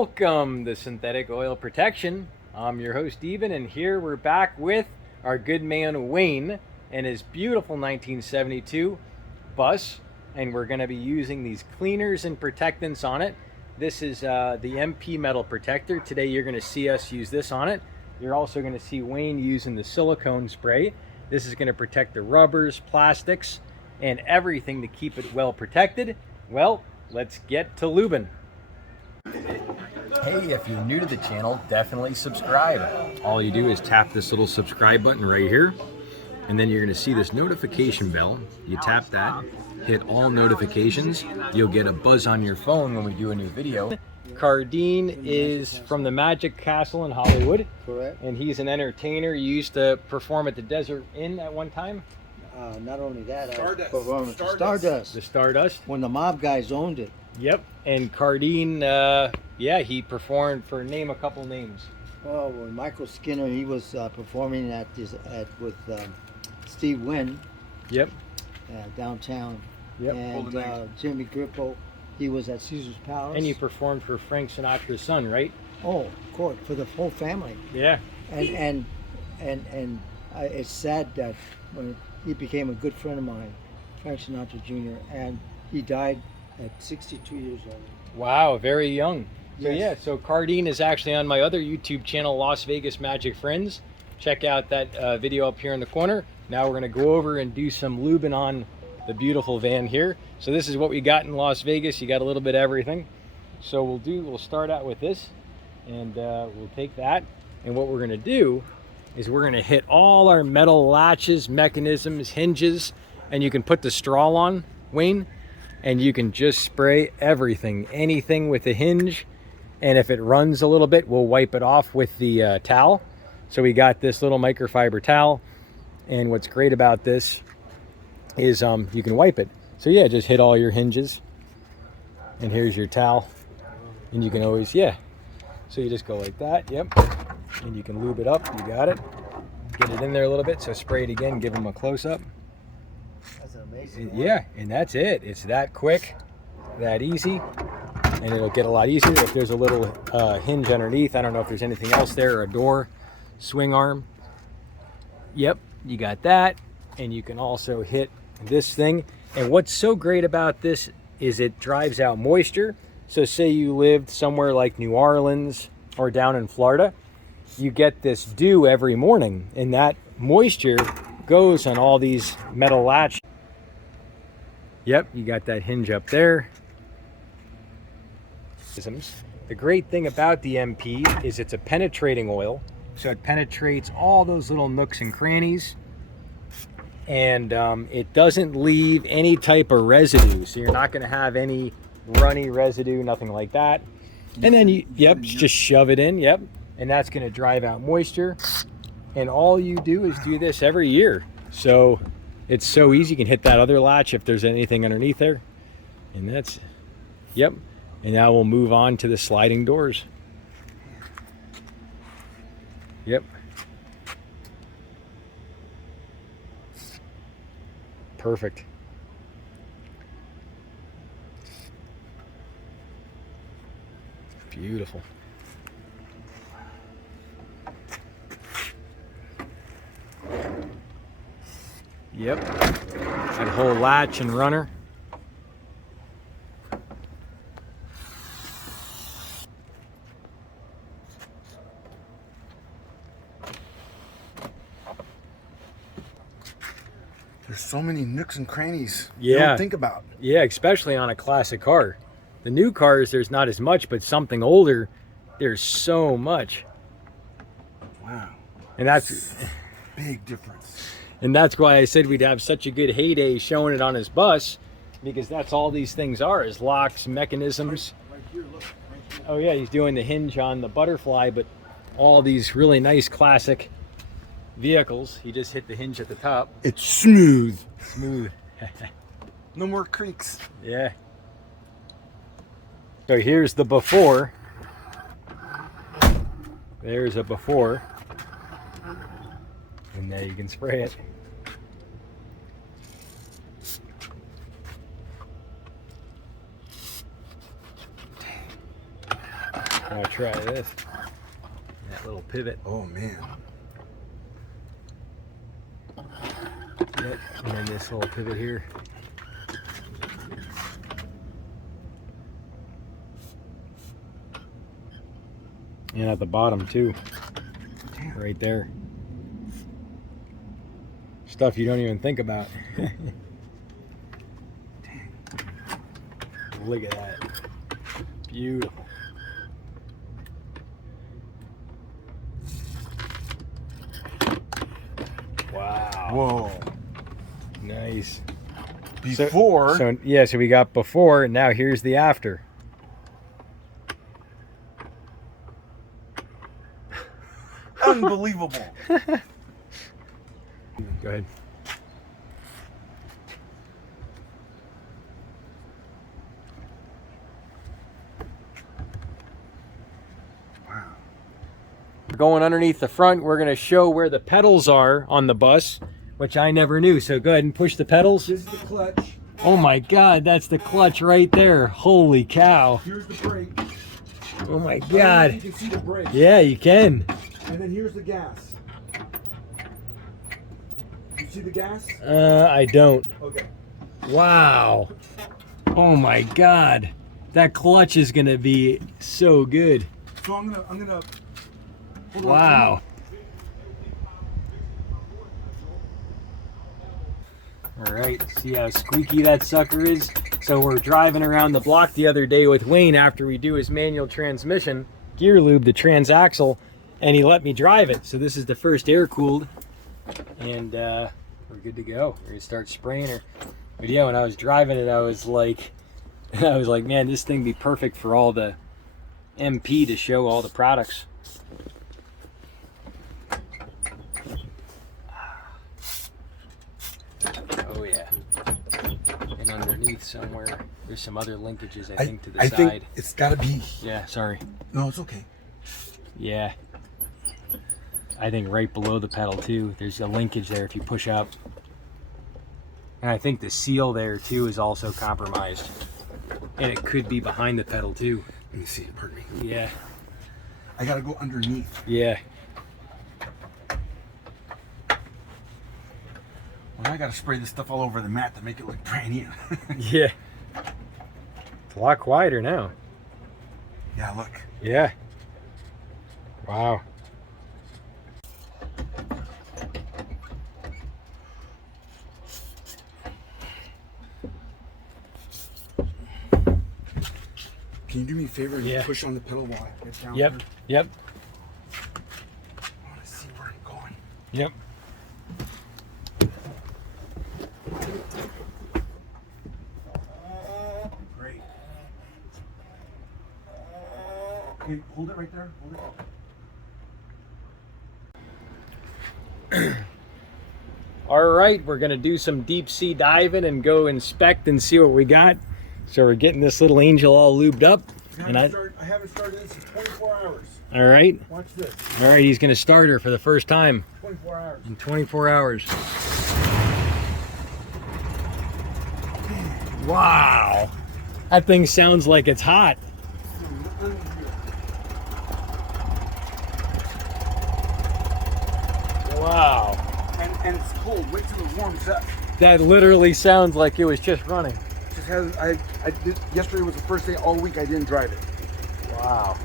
Welcome to Synthetic Oil Protection. I'm your host Eben, and here we're back with our good man Wayne and his beautiful 1972 bus, and we're going to be using these cleaners and protectants on it. This is the MP Metal Protector. Today you're going to see us use this on it. You're also going to see Wayne using the silicone spray. This is going to protect the rubbers, plastics, and everything to keep it well protected. Well, let's get to lubing. Hey, if you're new to the channel, definitely subscribe. All you do is tap this little subscribe button right here, and then you're going to see this notification bell. You tap that, hit all notifications. You'll get a buzz on your phone when we do a new video. Carden is from the Magic Castle in Hollywood. Correct. And he's an entertainer. He used to perform at the Desert Inn at one time. Not only that, Stardust. I performed at the Stardust. The Stardust. When the mob guys owned it. Yep. And Carden, yeah, he performed for, name a couple names. Oh, when Michael Skinner, he was performing with Steve Wynn. Yep. Downtown. Yep. And Jimmy Grippo, he was at Caesar's Palace. And he performed for Frank Sinatra's son, right? Oh, of course, for the whole family. Yeah. And it's sad that when he became a good friend of mine, Frank Sinatra Jr., and he died at 62 years old. Wow, very young. So Yes. yeah, so Carden is actually on my other YouTube channel, Las Vegas Magic Friends. Check out that video up here in the corner. Now we're gonna go over and do some lubing on the beautiful van here. So this is what we got in Las Vegas. You got a little bit of everything. So we'll start out with this, and we'll take that. And what we're gonna do is we're gonna hit all our metal latches, mechanisms, hinges, and you can put the straw on, Wayne, and you can just spray everything, anything with a hinge. And if it runs a little bit, we'll wipe it off with the towel. So we got this little microfiber towel, and what's great about this is you can wipe it. So yeah, just hit all your hinges, and here's your towel, and you can always, yeah. So you just go like that, yep, and you can lube it up. You got it. Get it in there a little bit. So spray it again. Give them a close up. That's amazing. Yeah, and that's it. It's that quick, that easy, and it'll get a lot easier. If there's a little hinge underneath, I don't know if there's anything else there, or a door, swing arm. Yep, you got that, and you can also hit this thing. And what's so great about this is it drives out moisture. So say you lived somewhere like New Orleans or down in Florida, you get this dew every morning, and that moisture goes on all these metal latches. Yep, you got that hinge up there. The great thing about the MP is it's a penetrating oil, so it penetrates all those little nooks and crannies, and it doesn't leave any type of residue, so you're not going to have any runny residue, nothing like that. And then you, yep, just shove it in, yep, and that's going to drive out moisture. And all you do is do this every year, so it's so easy. You can hit that other latch if there's anything underneath there, and that's, yep. And now we'll move on to the sliding doors. Yep. Perfect. Beautiful. Yep. That whole latch and runner. There's so many nooks and crannies Yeah. you don't think about. Yeah, especially on a classic car. The new cars, there's not as much, but something older, there's so much. Wow. And that's Big difference. and that's why I said we'd have such a good heyday showing it on his bus, because that's all these things are, is locks, mechanisms. Right here, look. Right here. Oh yeah, he's doing the hinge on the butterfly, but all these really nice classic vehicles, he just hit the hinge at the top. It's smooth. Smooth. No more creaks. Yeah. So here's the before. There's a before. And there you can spray it. I'll try this. That little pivot. Oh man. Yep. And then this little pivot here. And at the bottom too. Damn. Right there. Stuff you don't even think about. Dang. Look at that. Beautiful. Wow. Whoa. Nice. Before. So yeah, so we got before, and now here's the after. Unbelievable. Go ahead. Wow. Going underneath the front, we're going to show where the pedals are on the bus, which I never knew. So go ahead and push the pedals. This is the clutch. Oh my God, that's the clutch right there. Holy cow. Here's the brake. Oh my I don't know if God. you can see the brake. Yeah, you can. And then here's the gas. You see the gas? I don't. Okay. Wow. Oh my God. That clutch is going to be so good. So I'm gonna. Hold on, Wow. All right, see how squeaky that sucker is? So we're driving around the block the other day with Wayne after we do his manual transmission, gear lube, the transaxle, and he let me drive it. So this is the first air cooled, and we're good to go. We're gonna start spraying her. But yeah, when I was driving it, I was like, man, this thing be perfect for all the MP to show all the products. Oh yeah. And underneath somewhere, there's some other linkages, I think, to the I side. think it's gotta be. Yeah, sorry. No, it's okay. Yeah. I think right below the pedal too, there's a linkage there if you push up. And I think the seal there too is also compromised. And it could be behind the pedal too. Let me see. Pardon me. Yeah. I gotta go underneath. Yeah. Well, I gotta spray this stuff all over the mat to make it look brand new. Yeah. It's a lot quieter now. Yeah, look. Yeah. Wow. Can you do me a favor and Yeah. push on the pedal while I get down Yep. here? Yep. I wanna see where I'm going. Yep. Great. Okay, hold it right there. Hold it. All right, we're gonna do some deep sea diving and go inspect and see what we got. So we're getting this little angel all lubed up. I haven't started this in 24 hours. All right. Watch this. All right, he's gonna start her for the first time 24 hours. in 24 hours. Wow. That thing sounds like it's hot. Wow. And it's cold. Wait till it warms up. That literally sounds like it was just running. Just has, I did, yesterday was the first day all week I didn't drive it. Wow.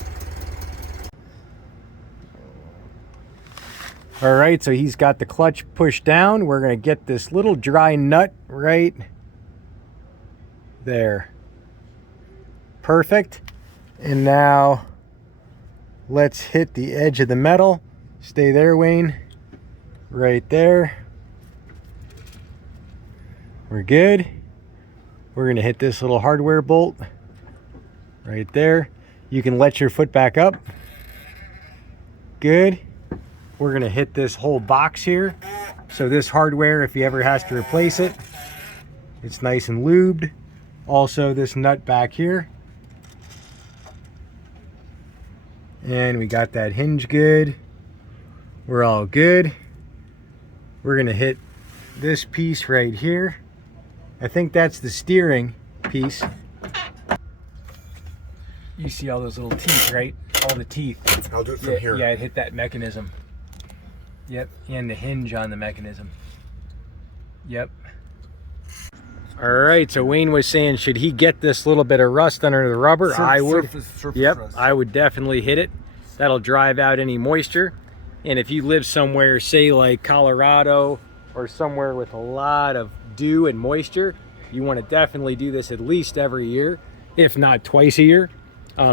All right, so he's got the clutch pushed down. We're gonna get this little dry nut right there. Perfect. And now let's hit the edge of the metal. Stay there, Wayne. Right there. We're good. We're gonna hit this little hardware bolt right there. You can let your foot back up. Good. We're gonna hit this whole box here. So this hardware, if he ever has to replace it, it's nice and lubed. Also this nut back here. And we got that hinge good. We're all good. We're gonna hit this piece right here. I think that's the steering piece. You see all those little teeth, right? all the teeth. I'll do it from here. Yeah, it hit that mechanism. Yep, and the hinge on the mechanism. Yep. All right, so Wayne was saying, should he get this little bit of rust under the rubber? I would. Surface Yep, rust. I would definitely hit it. That'll drive out any moisture. And if you live somewhere, say like Colorado or somewhere with a lot of dew and moisture, you want to definitely do this at least every year, if not twice a year.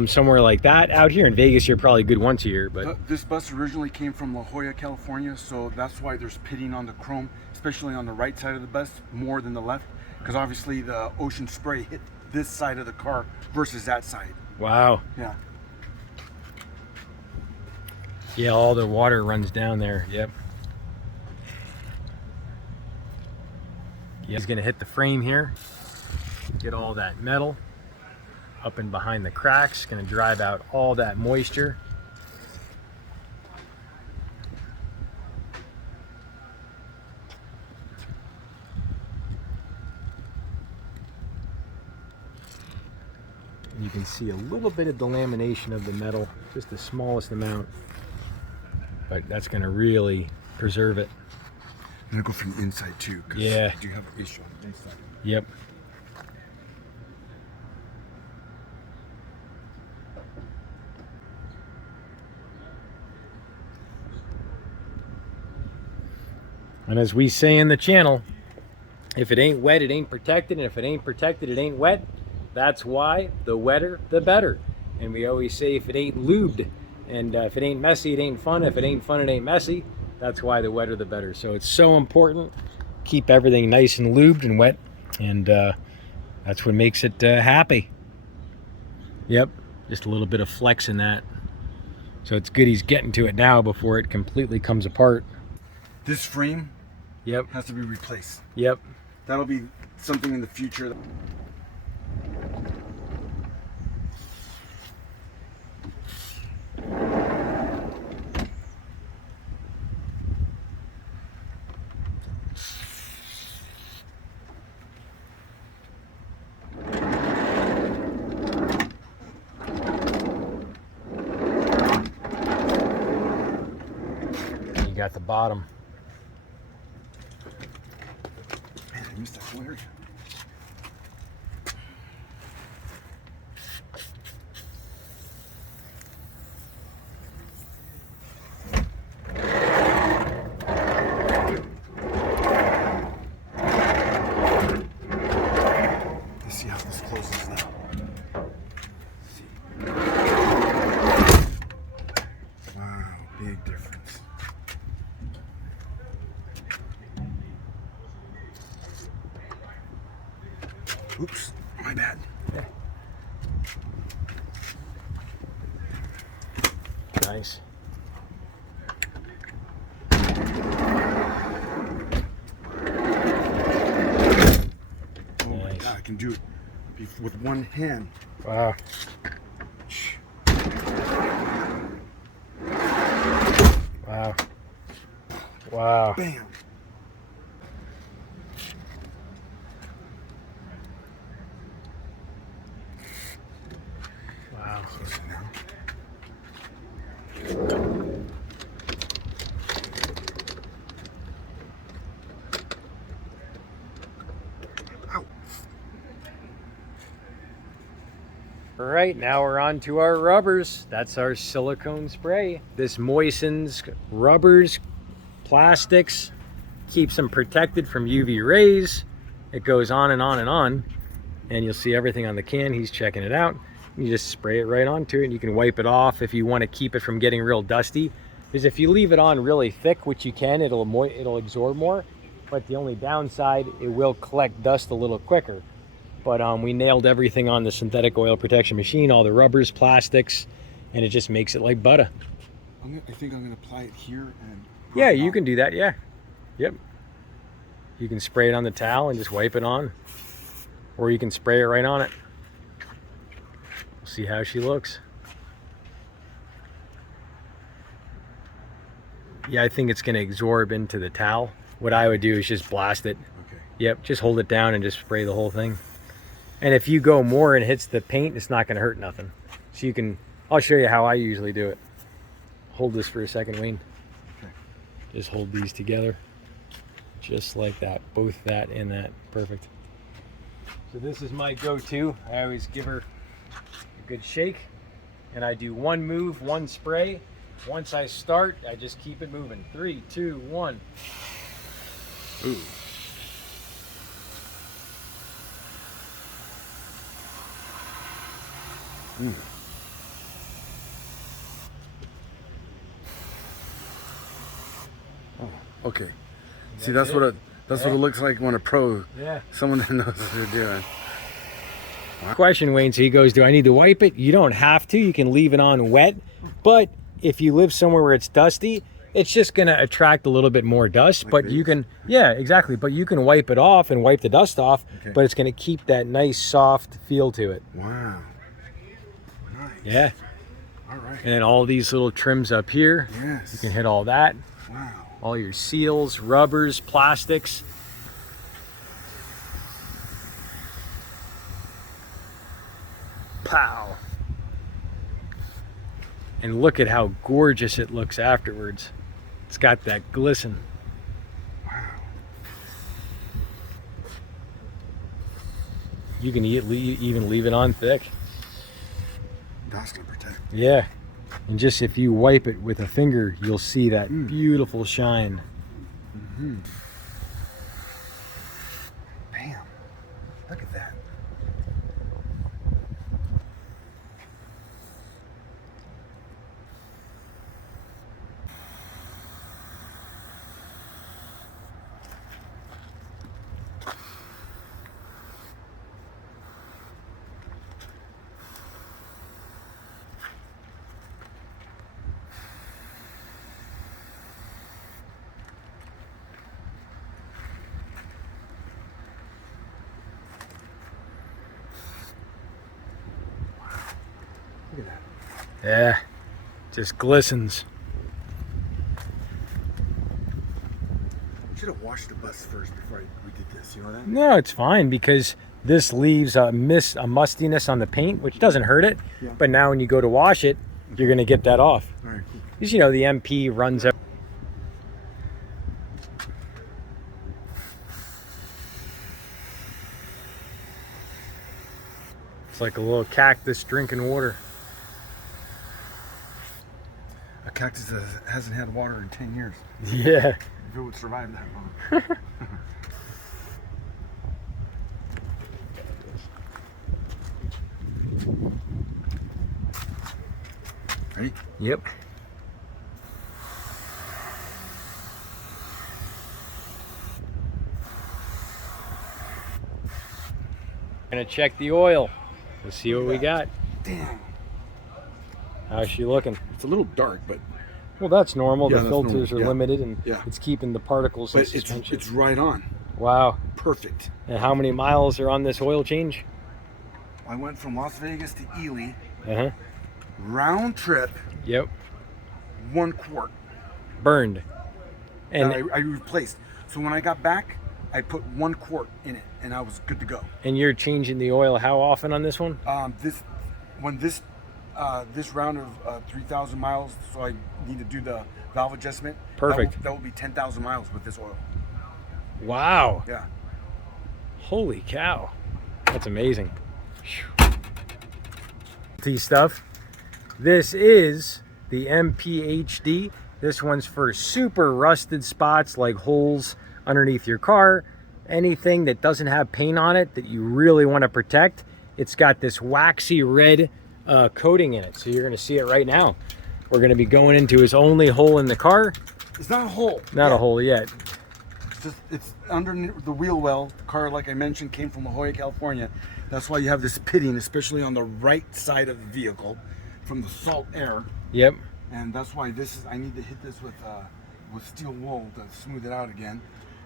Somewhere like that. Out here in Vegas, you're probably good once a year. But this bus originally came from La Jolla, California, so that's why there's pitting on the chrome, especially on the right side of the bus, more than the left, because obviously the ocean spray hit this side of the car versus that side. wow. Yeah. Yeah, all the water runs down there. Yep. Yeah, he's gonna hit the frame here, get all that metal up and behind the cracks, gonna drive out all that moisture. And you can see a little bit of delamination of the metal, just the smallest amount, but that's gonna really preserve it. I'm gonna go from the inside too, because Yeah. I do have an issue on the inside. Yep. And as we say in the channel, if it ain't wet, it ain't protected. And if it ain't protected, it ain't wet. That's why the wetter, the better. And we always say if it ain't lubed, and if it ain't messy, it ain't fun. If it ain't fun, it ain't messy. That's why the wetter, the better. So it's so important. Keep everything nice and lubed and wet. And that's what makes it happy. Yep, just a little bit of flex in that. So it's good he's getting to it now before it completely comes apart. This frame Yep, has to be replaced. yep. That'll be something in the future. You got the bottom. Man, I missed that whole area. Let's see how this closes now. See. Wow, big difference. Oops, my bad. Nice. Oh my God, I can do it with one hand. Wow. Wow. Wow. Bam. Wow. Close it now. Ow. All right, now we're on to our rubbers. That's our silicone spray. This moistens rubbers, plastics, keeps them protected from UV rays. It goes on and on and on. And you'll see everything on the can. He's checking it out. You just spray it right onto it, and you can wipe it off if you want to keep it from getting real dusty. Because if you leave it on really thick, which you can, it'll absorb more. But the only downside, it will collect dust a little quicker. But we nailed everything on the synthetic oil protection machine, all the rubbers, plastics, and it just makes it like butter. I think I'm gonna apply it here and. Yeah, you can do that. Yeah, yep. You can spray it on the towel and just wipe it on, or you can spray it right on it. We'll see how she looks. Yeah, I think it's going to absorb into the towel. What I would do is just blast it. Okay. Yep, just hold it down and just spray the whole thing. And if you go more and it hits the paint, it's not going to hurt nothing. So you can I'll show you how I usually do it. Hold this for a second, Wayne. Okay. Just hold these together. Just like that. Both that and that. Perfect. So this is my go-to. I always give her a good shake. And I do one move, one spray. Once I start, I just keep it moving. 3, 2, 1. Ooh. Mm. Oh, okay. See, that's what it looks like when a pro, someone that knows what they're doing. Wow. Question, Wayne. So he goes, do I need to wipe it? You don't have to. You can leave it on wet. But if you live somewhere where it's dusty, it's just going to attract a little bit more dust. Like but these? you can, yeah, exactly. But you can wipe it off and wipe the dust off. Okay. But it's going to keep that nice soft feel to it. Wow. Nice. Yeah. All right. And then all these little trims up here. Yes. You can hit all that. Wow. All your seals, rubbers, plastics. Pow. And look at how gorgeous it looks afterwards. It's got that glisten. Wow. You can even leave it on thick. That's gonna protect. Yeah. And just if you wipe it with a finger, you'll see that beautiful shine. Mm-hmm. Bam. Look at that. Look at that. Yeah. Just glistens. Should have washed the bus first before we did this. You know that? No, it's fine because this leaves a mustiness on the paint, which doesn't hurt it. Yeah. But now when you go to wash it, you're going to get that off. All right, cool. Because, you know, the MP runs out. It's like a little cactus drinking water. A cactus that hasn't had water in 10 years. Yeah. If it would survive that long. Ready? Yep. Gonna check the oil. Let's see what we got. Damn. How's she looking? It's a little dark, but Well, that's normal. Yeah, The that's filters normal. are Yeah. limited, and Yeah. it's keeping the particles in suspension. it's right on. Wow. Perfect. And how many miles are on this oil change? I went from Las Vegas to Ely, Uh-huh. round trip, Yep. 1 quart. Burned. And that I replaced. So when I got back, I put 1 quart in it, and I was good to go. and you're changing the oil how often on this one? This round of 3,000 miles, so I need to do the valve adjustment. Perfect. That will be 10,000 miles with this oil. Wow. Yeah. Holy cow. That's amazing. Stuff. This is the MPHD. This one's for super rusted spots like holes underneath your car. Anything that doesn't have paint on it that you really want to protect. It's got this waxy red coating in it. So you're going to see it right now. We're going to be going into his only hole in the car. It's not a hole. Not a hole yet. It's under the wheel well. The car, like I mentioned, came from La Jolla, California. That's why you have this pitting, especially on the right side of the vehicle from the salt air. Yep. And that's why I need to hit this with steel wool to smooth it out again.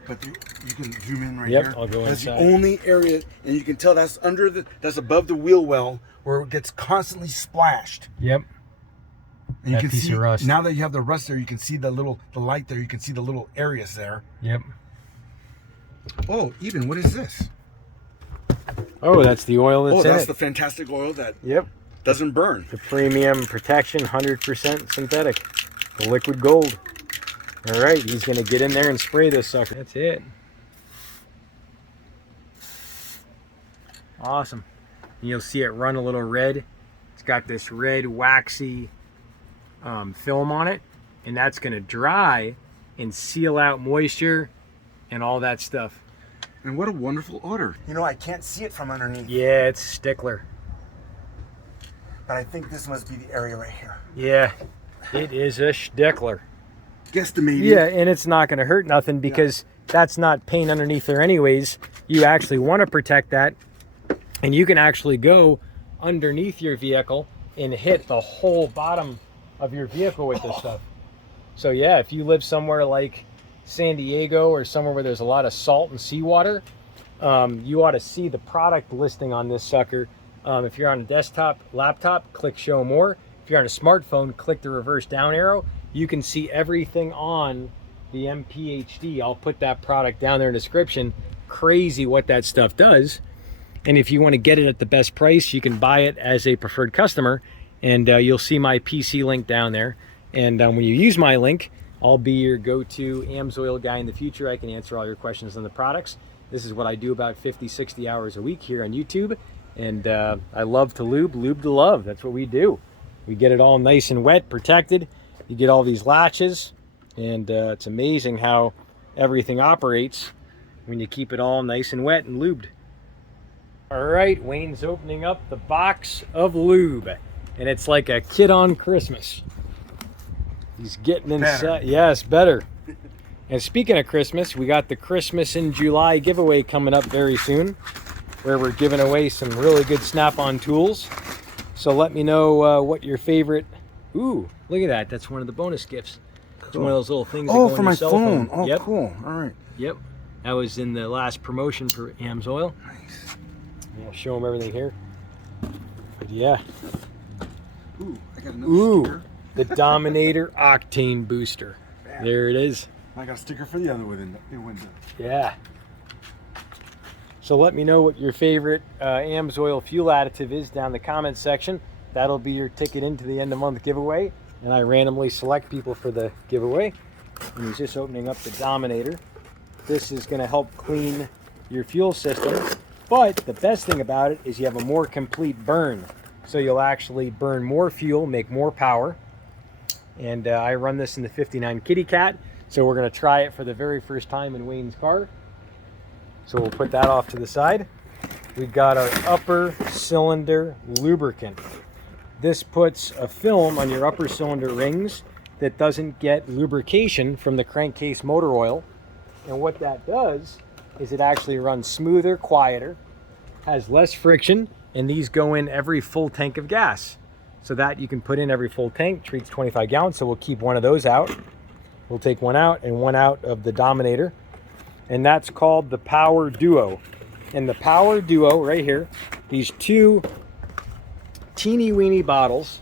But you can zoom in right here. I'll go That's inside. the only area, and you can tell that's that's above the wheel well where it gets constantly splashed. Yep. And you That can piece see of rust. now that you have the rust there, you can see the light there. You can see the little areas there. Yep. Oh, what is this? Oh, that's the oil that's in That's it. the fantastic oil that Yep. Doesn't burn. The premium protection, 100% synthetic. The liquid gold. All right, he's gonna get in there and spray this sucker. That's it. Awesome. And you'll see it run a little red. It's got this red waxy film on it, and that's gonna dry and seal out moisture and all that stuff. And what a wonderful odor. You know, I can't see it from underneath. Yeah, it's stickler. But I think this must be the area right here. Yeah, it is a stickler. Guesstimating. Yeah, and it's not gonna hurt nothing because that's not paint underneath there anyways. You actually wanna protect that, and you can actually go underneath your vehicle and hit the whole bottom of your vehicle with this stuff. So yeah, if you live somewhere like San Diego or somewhere where there's a lot of salt and seawater, you ought to see the product listing on this sucker. If you're on a desktop, laptop, click show more. If you're on a smartphone, click the reverse down arrow. You can see everything on the MPHD. I'll put that product down there in the description. Crazy what that stuff does. And if you want to get it at the best price, you can buy it as a preferred customer, and you'll see my PC link down there. And when you use my link, I'll be your go-to AMSOIL guy in the future. I can answer all your questions on the products. This is what I do about 50, 60 hours a week here on YouTube. And I love to lube to love. That's what we do. We get it all nice and wet, protected. You get all these latches, and it's amazing how everything operates when you keep it all nice and wet and lubed. All right, Wayne's opening up the box of lube, and it's like a kid on Christmas. He's getting inside. Yes, better. And speaking of Christmas, we got the Christmas in July giveaway coming up very soon, where we're giving away some really good snap-on tools. So let me know what your favorite. Ooh, look at that. That's one of the bonus gifts. Cool. It's one of those little things that go for on my your cell phone. Oh, yep. Cool. All right. Yep. That was in the last promotion for AMSOIL. Nice. I'll show them everything here. But yeah. Ooh, I got another sticker. The Dominator Octane Booster. Bam. There it is. I got a sticker for the other window. Yeah. So let me know what your favorite AMSOIL fuel additive is down in the comments section. That'll be your ticket into the end of month giveaway. And I randomly select people for the giveaway. And he's just opening up the Dominator. This is going to help clean your fuel system. But the best thing about it is you have a more complete burn. So you'll actually burn more fuel, make more power. And I run this in the 59 Kitty Cat. So we're going to try it for the very first time in Wayne's car. So we'll put that off to the side. We've got our upper cylinder lubricant. This puts a film on your upper cylinder rings that doesn't get lubrication from the crankcase motor oil. And what that does is it actually runs smoother, quieter, has less friction, and these go in every full tank of gas. So that you can put in every full tank, treats 25 gallons, so we'll keep one of those out. We'll take one out and one out of the Dominator. And that's called the Power Duo. And the Power Duo right here, these two teeny weeny bottles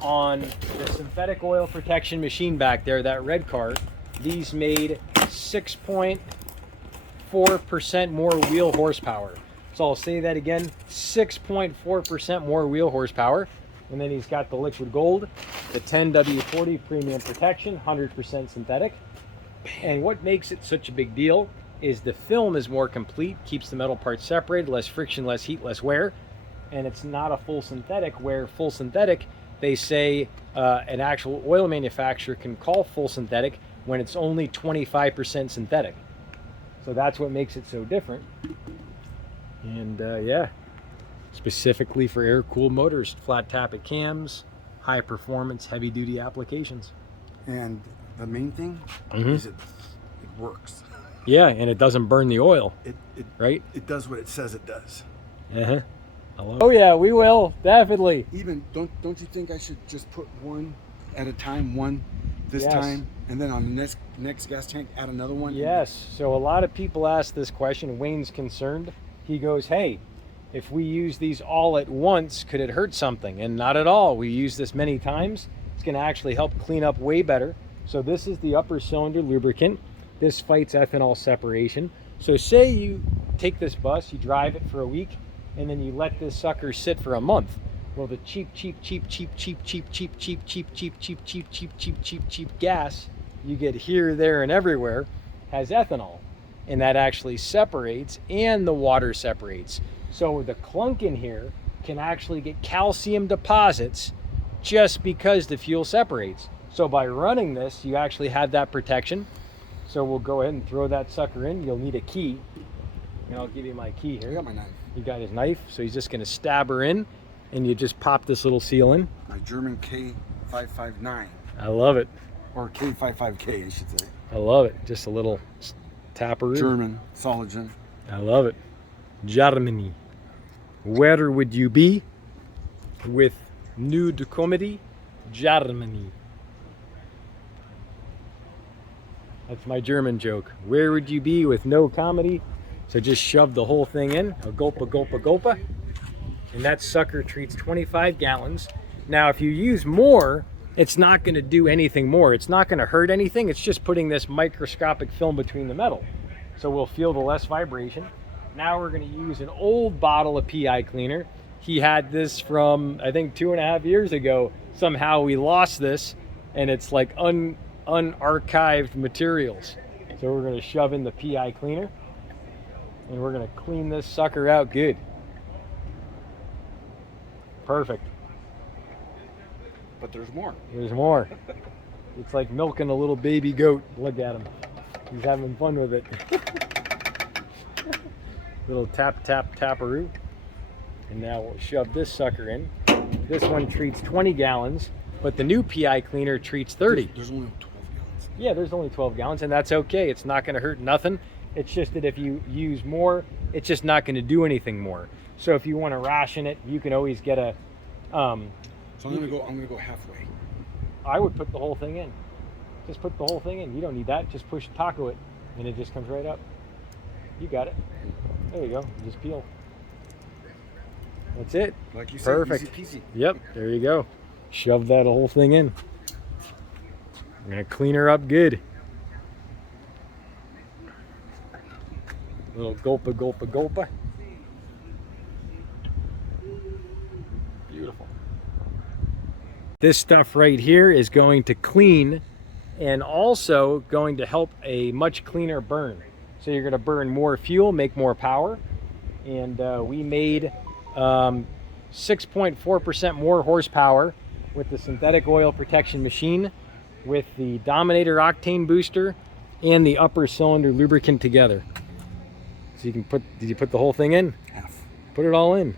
on the synthetic oil protection machine back there, that red car, these made 6.4% more wheel horsepower. So I'll say that again, 6.4% more wheel horsepower. And then he's got the liquid gold, the 10W40 premium protection, 100% synthetic. And what makes it such a big deal is the film is more complete, keeps the metal parts separated, less friction, less heat, less wear. And it's not a full synthetic, where full synthetic, they say an actual oil manufacturer can call full synthetic when it's only 25% synthetic. So that's what makes it so different. And yeah, specifically for air-cooled motors, flat tappet cams, high performance, heavy duty applications. And the main thing is it works. Yeah, and it doesn't burn the oil. Right? It does what it says it does. Oh yeah, we will, definitely. Even don't you think I should just put one at a time, one this time, and then on the next gas tank add another one? Yes. So a lot of people ask this question. Wayne's concerned. He goes, hey, if we use these all at once, could it hurt something? And not at all. We use this many times. It's going to actually help clean up way better. So this is the upper cylinder lubricant. This fights ethanol separation. So say you take this bus, you drive it for a week, and then you let this sucker sit for a month. Well, the cheap gas you get here, there, and everywhere has ethanol, and that actually separates, and the water separates. So the clunk in here can actually get calcium deposits just because the fuel separates. So by running this, you actually have that protection. So we'll go ahead and throw that sucker in. You'll need a key, and I'll give you my key here. I got my knife. You got his knife, so he's just gonna stab her in, and you just pop this little seal in. My German K559. I love it. Or K55K, I should say. I love it. Just a little tapper. German, Soligen. I love it. Germany. Where would you be with nude comedy? Germany. That's my German joke. Where would you be with no comedy? So just shove the whole thing in. A gulpa, gulpa, gulpa. And that sucker treats 25 gallons. Now, if you use more, it's not going to do anything more. It's not going to hurt anything. It's just putting this microscopic film between the metal. So we'll feel the less vibration. Now we're going to use an old bottle of PI cleaner. He had this from, I think, 2.5 years ago. Somehow we lost this, and it's like unarchived materials. So we're going to shove in the PI cleaner, and we're going to clean this sucker out good. Perfect. But there's more. There's more. It's like milking a little baby goat. Look at him. He's having fun with it. Little tap, tap, taparoo. And now we'll shove this sucker in. This one treats 20 gallons, but the new PI cleaner treats 30. There's only 12 gallons. Yeah, there's only 12 gallons, and that's okay. It's not going to hurt nothing. It's just that if you use more, it's just not going to do anything more. So if you want to ration it, you can always get a... So I'm gonna go halfway. I would put the whole thing in. Just put the whole thing in. You don't need that. Just push taco it, and it just comes right up. You got it. There you go. Just peel. That's it. Like you said, perfect. easy peasy. Yep. There you go. Shove that whole thing in. I'm gonna clean her up good. Little gulpa, gulpa, gulpa. Beautiful. This stuff right here is going to clean and also going to help a much cleaner burn. So you're going to burn more fuel, make more power. And we made 6.4% more horsepower with the synthetic oil protection machine, with the Dominator octane booster, and the upper cylinder lubricant together. So you can put, did you put the whole thing in? Half. Put it all in.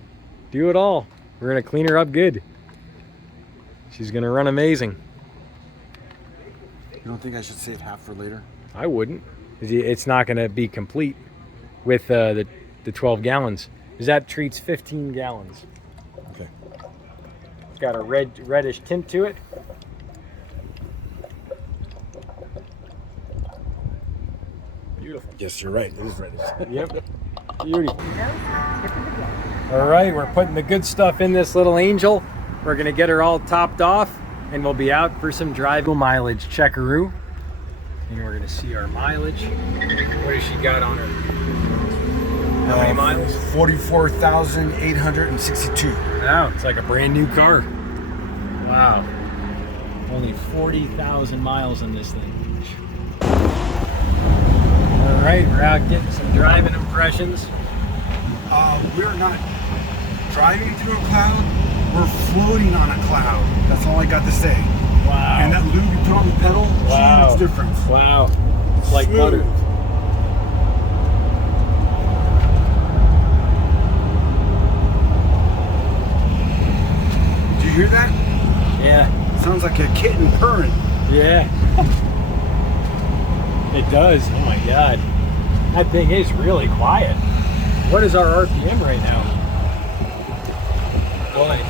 Do it all. We're going to clean her up good. She's going to run amazing. You don't think I should save half for later? I wouldn't. It's not going to be complete with the 12 gallons. Because that treats 15 gallons. Okay. It's got a reddish tint to it. Beautiful. Yes, you're right. It is reddish. Yep. Beauty. All right, we're putting the good stuff in this little angel. We're going to get her all topped off, and we'll be out for some drive mileage checkaroo. And we're going to see our mileage. What has she got on her? How many miles? 44,862. Wow, it's like a brand new car. Wow. Only 40,000 miles on this thing. All right, we're out getting some driving impressions. We're not driving through a cloud. We're floating on a cloud. That's all I got to say. Wow. And that lube you put on the pedal, Wow. huge difference. Wow. It's like Smooth. butter. Did you hear that? Yeah. Sounds like a kitten purring. Yeah. It does. Oh my God. That thing is really quiet. What is our RPM right now?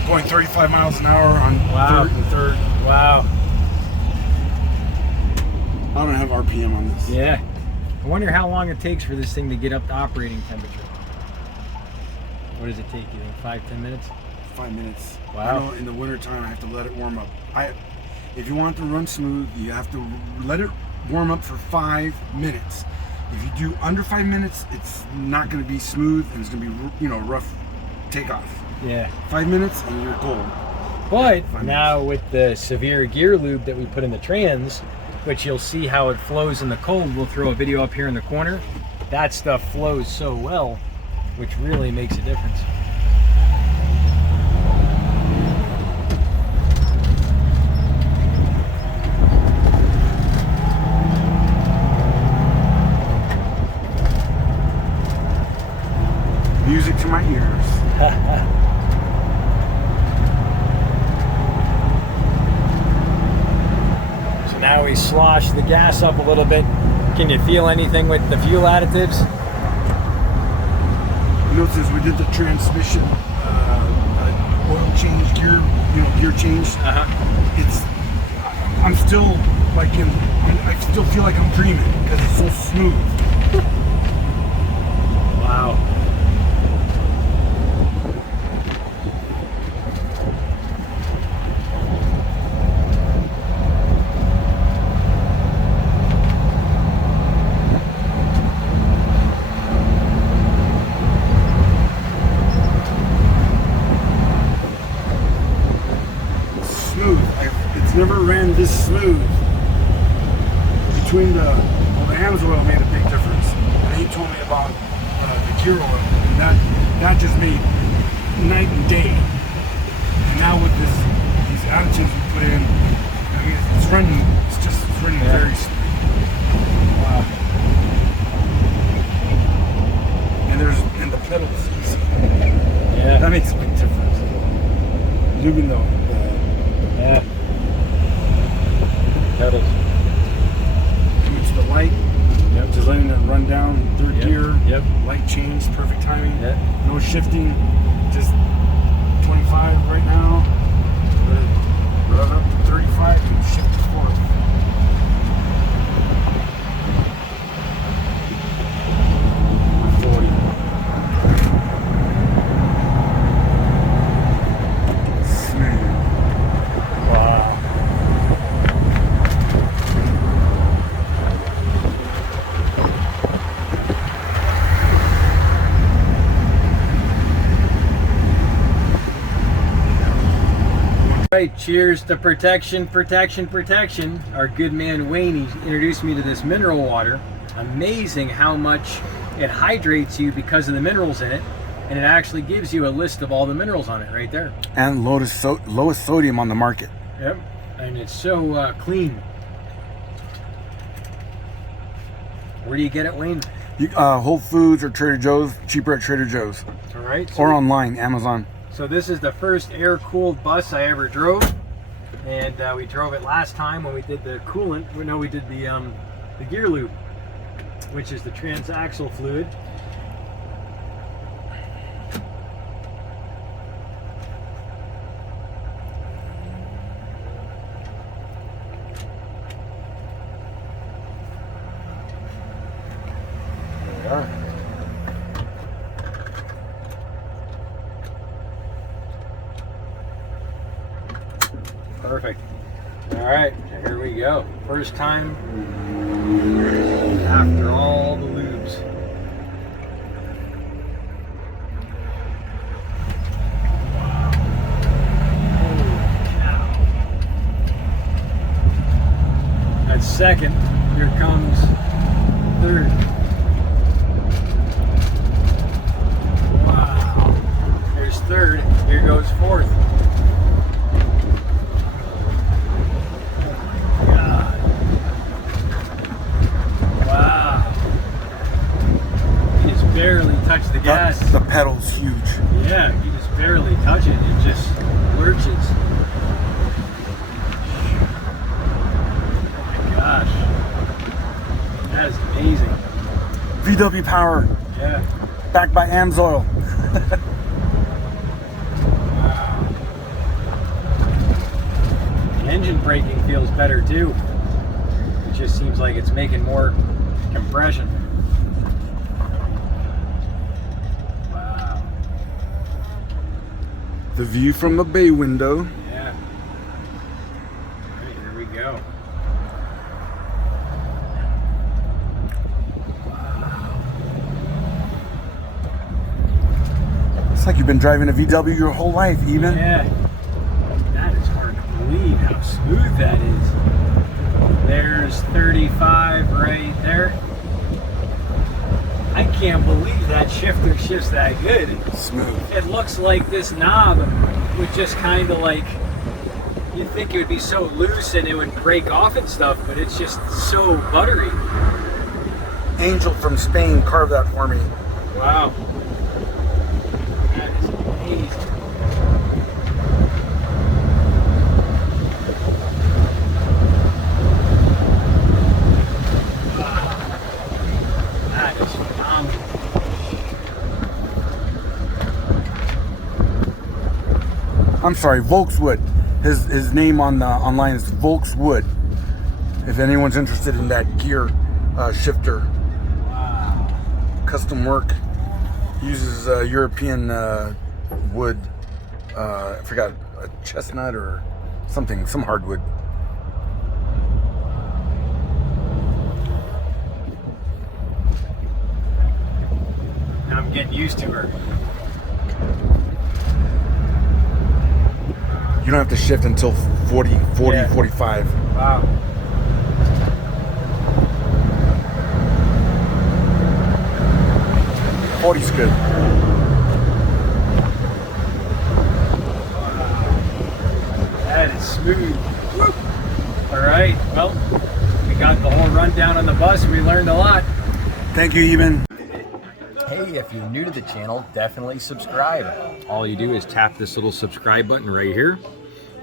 Going 35 miles an hour on Wow. third and third. Wow. I don't have RPM on this. Yeah. I wonder how long it takes for this thing to get up to operating temperature. What does it take, you think? 5-10 minutes? 5 minutes. Wow. I know in the winter time I have to let it warm up. If you want it to run smooth, you have to let it warm up for 5 minutes. If you do under 5 minutes, it's not going to be smooth and it's going to be, rough takeoff. Yeah. 5 minutes and you're gold. But now with the severe gear lube that we put in the trans, which you'll see how it flows in the cold, we'll throw a video up here in the corner. That stuff flows so well, which really makes a difference. Music to my ears. So now we slosh the gas up a little bit. Can you feel anything with the fuel additives? You know, since we did the transmission oil change, gear change, I'm still like I still feel like I'm dreaming because it's so smooth. Wow. Never ran this smooth. Between the AMSOIL made a big difference. And he told me about the gear oil, and that just made night and day. And now with these additives we put in, I mean, it's running very smooth. Wow. And the pedals, yeah, that makes a big difference. Lubing yeah. Pedals. It's the light. Yep. Just letting it run down. Third gear. Yep. Light change. Perfect timing. Yep. No shifting. Just 25 right now. Rev up to 35 and shift to 4. Right, cheers to protection, protection, protection. Our good man Wayne, he introduced me to this mineral water. Amazing how much it hydrates you because of the minerals in it, and it actually gives you a list of all the minerals on it right there. And lowest sodium on the market. Yep, and it's so clean. Where do you get it, Wayne? Whole Foods or Trader Joe's, cheaper at Trader Joe's. All right. So or online, Amazon. So this is the first air-cooled bus I ever drove, and we drove it last time when we did the coolant. No, we did the gear lube, which is the transaxle fluid. There we are. Perfect. All right, here we go. First time after all the lubes. Wow. Holy cow. That's second. Here comes third. Wow. There's third. Here goes fourth. Barely touch the gas. The pedal's huge. Yeah, you just barely touch it. It just lurches. Oh my gosh. That is amazing. VW power. Yeah. Backed by AMSOIL. Wow. The engine braking feels better too. It just seems like it's making more compression. The view from the bay window. Yeah. All right, here we go. It's like you've been driving a VW your whole life, Eben. Yeah. That is hard to believe how smooth that is. There's 35 right there. I can't believe that shifter shifts that good. Smooth. It looks like this knob would just kind of like, you'd think it would be so loose and it would break off and stuff, but it's just so buttery. Angel from Spain carved that for me. Wow. That is amazing. Wow. That is phenomenal. I'm sorry, Volkswood. His name on the online is Volkswood. If anyone's interested in that gear shifter, Wow. custom work, uses European wood. I forgot, a chestnut or something, some hardwood. Now I'm getting used to her. You don't have to shift until 40, Yeah. 45. Wow. Forty's good. That is smooth. Woo. All right, well, we got the whole rundown on the bus. We learned a lot. Thank you, Eben. Hey, if you're new to the channel, definitely subscribe. All you do is tap this little subscribe button right here,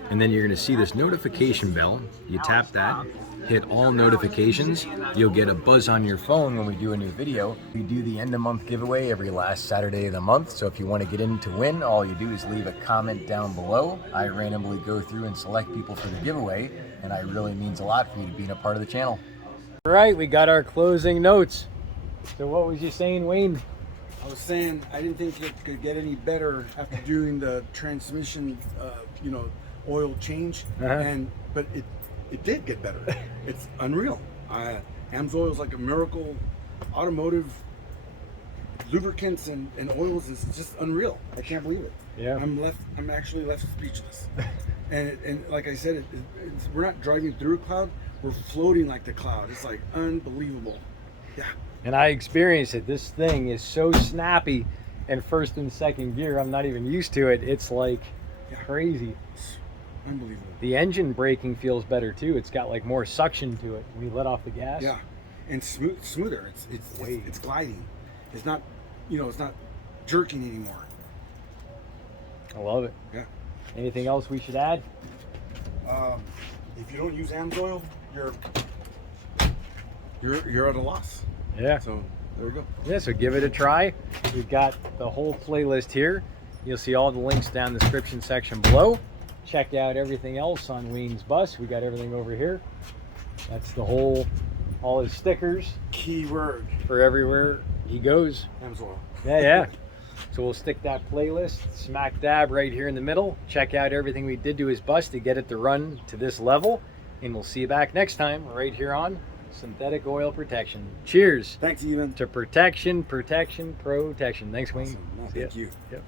and then you're gonna see this notification bell. You tap that, hit all notifications. You'll get a buzz on your phone when we do a new video. We do the end of month giveaway every last Saturday of the month, so if you wanna get in to win, all you do is leave a comment down below. I randomly go through and select people for the giveaway, and it really means a lot for you to being a part of the channel. All right, we got our closing notes. So what was you saying, Wayne? I was saying I didn't think it could get any better after doing the transmission, oil change, but it did get better. It's unreal. AMSOIL is like a miracle. Automotive lubricants and oils is just unreal. I can't believe it. Yeah. I'm actually left speechless. and like I said, we're not driving through a cloud. We're floating like the cloud. It's like unbelievable. Yeah. And I experienced it. This thing is so snappy in first and second gear. I'm not even used to it. It's like crazy. It's unbelievable. The engine braking feels better too. It's got like more suction to it when you let off the gas. Yeah, and smoother. It's gliding. It's not, it's not jerking anymore. I love it. Yeah. Anything else we should add? If you don't use AMSOIL, you're at a loss. Yeah. So there we go. Yeah, so give it a try. We've got the whole playlist here. You'll see all the links down in the description section below. Check out everything else on Wayne's bus. We got everything over here. That's all his stickers Keyword. for everywhere he goes. AMSOIL. Yeah. So we'll stick that playlist smack dab right here in the middle. Check out everything we did to his bus to get it to run to this level. And we'll see you back next time right here on Synthetic Oil Protection. Cheers. Thanks, Eben. To protection. Thanks, Wayne. Awesome. No, See ya. thank you. Yep.